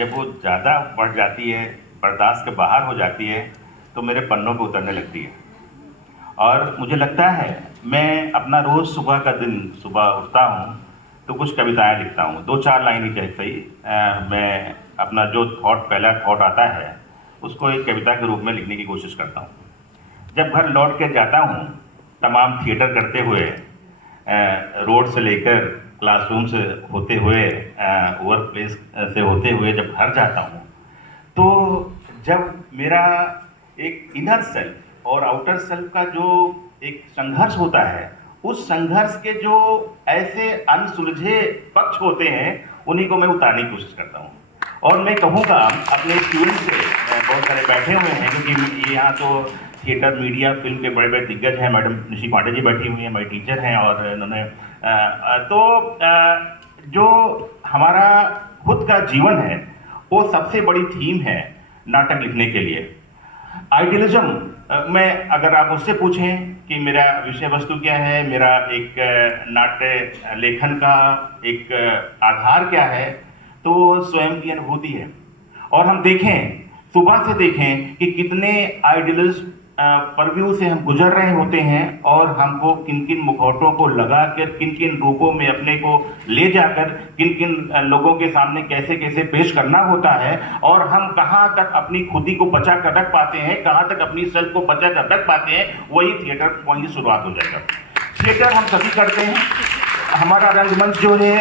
जब वो ज़्यादा बढ़ जाती है, बर्दाश्त के बाहर हो जाती है, तो मेरे पन्नों पे उतरने लगती है। और मुझे लगता है मैं अपना रोज़ सुबह का दिन सुबह उठता हूँ तो कुछ कविताएं लिखता हूँ, 2-4 लाइन ही चाहे सही। मैं अपना जो पहला थॉट आता है उसको एक कविता के रूप में लिखने की कोशिश करता हूँ। जब घर लौट के जाता हूँ तमाम थिएटर करते हुए, रोड से लेकर क्लासरूम से होते हुए, वर्क प्लेस से होते हुए जब घर जाता हूँ, तो जब मेरा एक इनर सेल्फ और आउटर सेल्फ का जो एक संघर्ष होता है, उस संघर्ष के जो ऐसे अनसुलझे पक्ष होते हैं, उन्हीं को मैं उतारने की कोशिश करता हूँ। और मैं कहूँगा अपने स्टूडेंट से, बहुत सारे बैठे हुए हैं क्योंकि यहाँ तो थिएटर, मीडिया, फिल्म के बड़े बड़े दिग्गज हैं। मैडम निशी पांडे जी बैठी हुई हैं, मेरी टीचर हैं, और इन्होंने जो हमारा खुद का जीवन है वो सबसे बड़ी थीम है नाटक लिखने के लिए। आइडियलिज्म में अगर आप मुझसे पूछें कि मेरा विषय वस्तु क्या है, मेरा एक नाट्य लेखन का एक आधार क्या है, तो स्वयं की अनुभूति है। और हम देखें, सुबह से देखें कि कितने आइडियलिस्ट परव्यू से हम गुजर रहे होते हैं, और हमको किन किन मुखौटों को लगाकर, किन किन रूपों में अपने को ले जाकर, किन किन लोगों के सामने कैसे कैसे पेश करना होता है, और हम कहाँ तक अपनी खुदी को बचा कर रख पाते हैं, कहाँ तक अपनी सेल्फ को बचा कर रख पाते हैं, वही थिएटर वहीं शुरुआत हो जाएगा। थिएटर हम सभी करते हैं। हमारा रंगमंच जो है,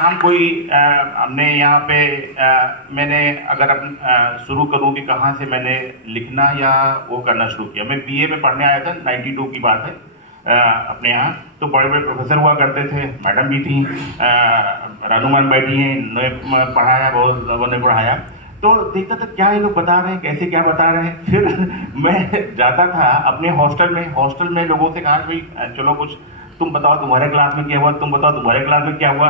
हम कोई हमने यहाँ पे मैंने अगर शुरू करूँ कि कहाँ से मैंने लिखना या वो करना शुरू किया। मैं बीए में पढ़ने आया था, 92 की बात है। अपने यहाँ तो बड़े बड़े प्रोफेसर हुआ करते थे, मैडम भी थी, रानू मैम बैठी हैं, इन्होंने पढ़ाया, बहुत लोगों ने पढ़ाया। तो देखता था क्या ये लोग बता रहे हैं, कैसे क्या बता रहे हैं। फिर मैं जाता था अपने हॉस्टल में लोगों से कहा भाई चलो कुछ तुम बताओ तुम्हारे क्लास में क्या हुआ, तुम बताओ तुम्हारे क्लास में क्या हुआ,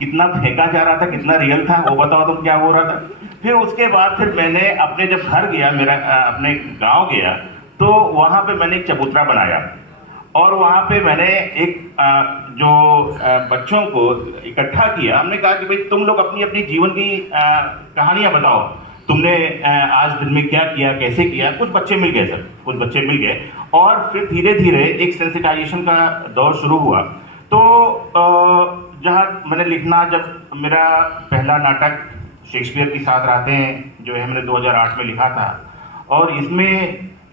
कितना फेंका जा रहा था, कितना रियल था, वो बताओ तुम क्या हो रहा था। फिर उसके बाद फिर मैंने अपने जब घर गया, मेरा अपने गांव गया, तो वहाँ पे मैंने एक चबूतरा बनाया, और वहाँ पे मैंने एक जो बच्चों को इकट्ठा किया। हमने कहा कि भाई तुम लोग अपनी अपनी जीवन की कहानियाँ बताओ, तुमने आज दिन में क्या किया, कैसे किया। कुछ बच्चे मिल गए सर, कुछ बच्चे मिल गए, और फिर धीरे धीरे एक सेंसिटाइजेशन का दौर शुरू हुआ। तो जहाँ मैंने लिखना, जब मेरा पहला नाटक शेक्सपियर की साथ रातें जो है मैंने 2008 में लिखा था, और इसमें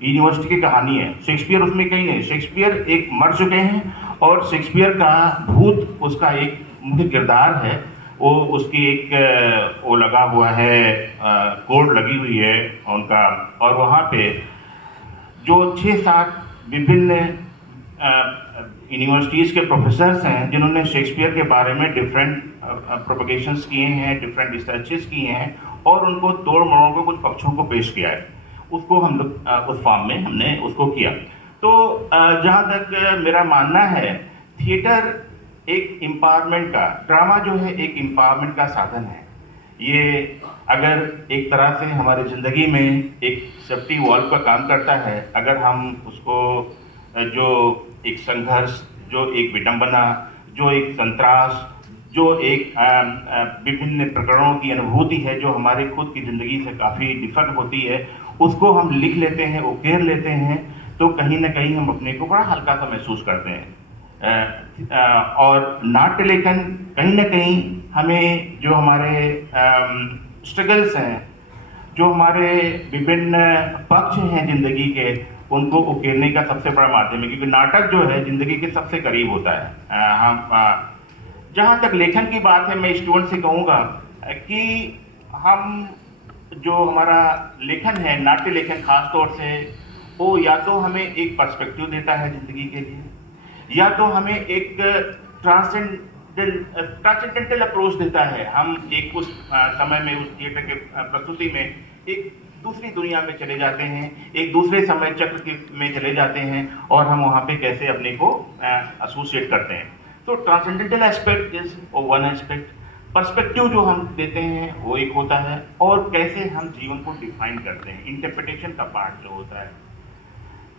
यूनिवर्सिटी की कहानी है। शेक्सपियर उसमें कहीं नहीं, शेक्सपियर एक मर चुके हैं, और शेक्सपियर का भूत उसका एक मुख्य किरदार है। वो उसकी एक वो लगा हुआ है, कोड लगी हुई है उनका, और वहाँ पे जो 6-7 विभिन्न यूनिवर्सिटीज़ के प्रोफेसर्स हैं जिन्होंने शेक्सपियर के बारे में डिफरेंट प्रोपगेशंस किए हैं, डिफरेंट रिसर्चेस किए हैं, और उनको तोड़ मरोड़ को कुछ पक्षों को पेश किया है। उसको हम लोग उस फॉर्म में हमने उसको किया। तो जहाँ तक मेरा मानना है, थिएटर एक एम्पावरमेंट का, ड्रामा जो है एक एम्पावरमेंट का साधन है। ये अगर एक तरह से हमारी ज़िंदगी में एक सेफ्टी वॉल्व का काम करता है, अगर हम उसको जो एक संघर्ष, जो एक विडंबना, जो एक संतरास, जो एक विभिन्न प्रकरणों की अनुभूति है जो हमारे खुद की ज़िंदगी से काफ़ी डिफर होती है, उसको हम लिख लेते हैं, उकेर लेते हैं, तो कहीं ना कहीं हम अपने को बड़ा हल्का सा महसूस करते हैं। और नाट्य लेखन कहीं ना कहीं हमें जो हमारे स्ट्रगल्स हैं, जो हमारे विभिन्न पक्ष हैं ज़िंदगी के, उनको उकेरने का सबसे बड़ा माध्यम है, क्योंकि नाटक जो है ज़िंदगी के सबसे करीब होता है। हम जहाँ तक लेखन की बात है, मैं स्टूडेंट से कहूँगा कि हम जो हमारा लेखन है, नाट्य लेखन खास तौर से, वो या तो हमें एक पर्सपेक्टिव देता है ज़िंदगी के लिए, या तो हमें एक ट्रांसेंडेंटल अप्रोच देता है। हम एक उस समय में, उस थिएटर के प्रस्तुति में एक दूसरी दुनिया में चले जाते हैं, एक दूसरे समय चक्र में चले जाते हैं, और हम वहाँ पे कैसे अपने को एसोसिएट करते हैं। तो transcendental aspect is one aspect, perspective जो हम देते हैं वो एक होता है, और कैसे हम जीवन को डिफाइन करते हैं, इंटरप्रिटेशन का पार्ट जो होता है।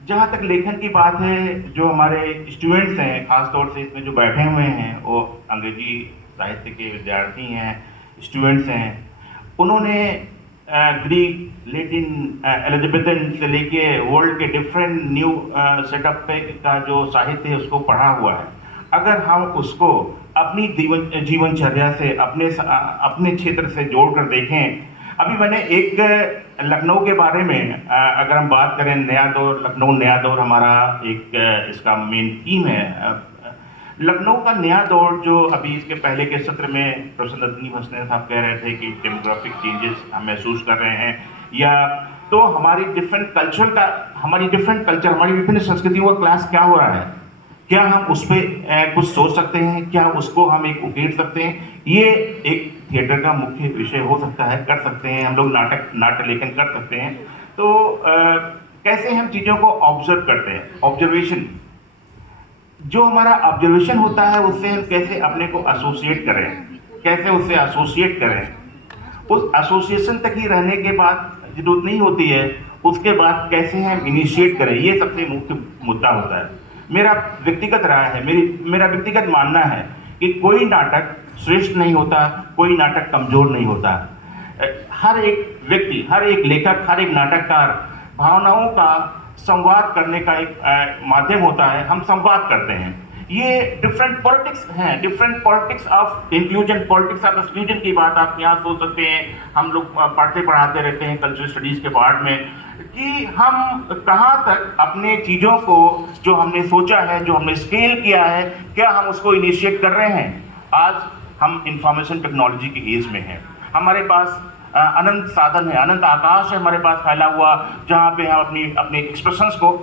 जहाँ तक लेखन की बात है, जो हमारे स्टूडेंट्स हैं, खास तौर से इसमें जो बैठे हुए हैं, वो अंग्रेजी साहित्य के विद्यार्थी हैं, स्टूडेंट्स हैं, उन्होंने ग्रीक, लैटिन, एलिजाबेथन से लेके वर्ल्ड के डिफरेंट न्यू सेटअप पे का जो साहित्य है उसको पढ़ा हुआ है। अगर हम उसको अपनी जीवनचर्या से अपने क्षेत्र से जोड़कर देखें, अभी मैंने एक लखनऊ के बारे में अगर हम बात करें, नया दौर, लखनऊ नया दौर हमारा एक इसका मेन थीम है। लखनऊ का नया दौर जो अभी इसके पहले के सत्र में प्रोफेसर नदनी भसने साहब कह रहे थे कि डेमोग्राफिक चेंजेस हम महसूस कर रहे हैं, या तो हमारी डिफरेंट कल्चर, हमारी विभिन्न संस्कृतियों का क्लास क्या हो रहा है, क्या हम उस पर कुछ सोच सकते हैं, क्या उसको हम एक उकेर सकते हैं। ये एक थिएटर का मुख्य विषय हो सकता है, कर सकते हैं हम लोग, नाट्य लेखन कर सकते हैं। तो कैसे हम चीज़ों को ऑब्जर्व करते हैं, ऑब्जर्वेशन, जो हमारा ऑब्जर्वेशन होता है उससे हम कैसे अपने को एसोसिएट करें, कैसे उससे एसोसिएट करें, उस एसोसिएशन तक ही रहने के बाद जरूरत नहीं होती है, उसके बाद कैसे हम इनिशिएट करें, ये सबसे मुख्य मुद्दा होता है। मेरा व्यक्तिगत राय है, मेरा व्यक्तिगत मानना है कि कोई नाटक श्रेष्ठ नहीं होता, कोई नाटक कमजोर नहीं होता। हर एक व्यक्ति, हर एक लेखक, हर एक नाटककार भावनाओं का संवाद करने का एक माध्यम होता है। हम संवाद करते हैं। ये डिफरेंट पॉलिटिक्स हैं, different politics of inclusion, politics of exclusion की बात आप यहाँ सोच सकते हैं। हम लोग पढ़ाते रहते हैं कल्चरल स्टडीज़ के पार्ट में कि हम कहाँ तक अपने चीज़ों को जो हमने सोचा है, जो हमने स्केल किया है, क्या हम उसको इनिशिएट कर रहे हैं। आज हम इंफॉर्मेशन टेक्नोलॉजी की एज में हैं, हमारे पास अनंत साधन है, अनंत आकाश है हमारे पास फैला हुआ, जहाँ पे हम अपने एक्सप्रेशंस को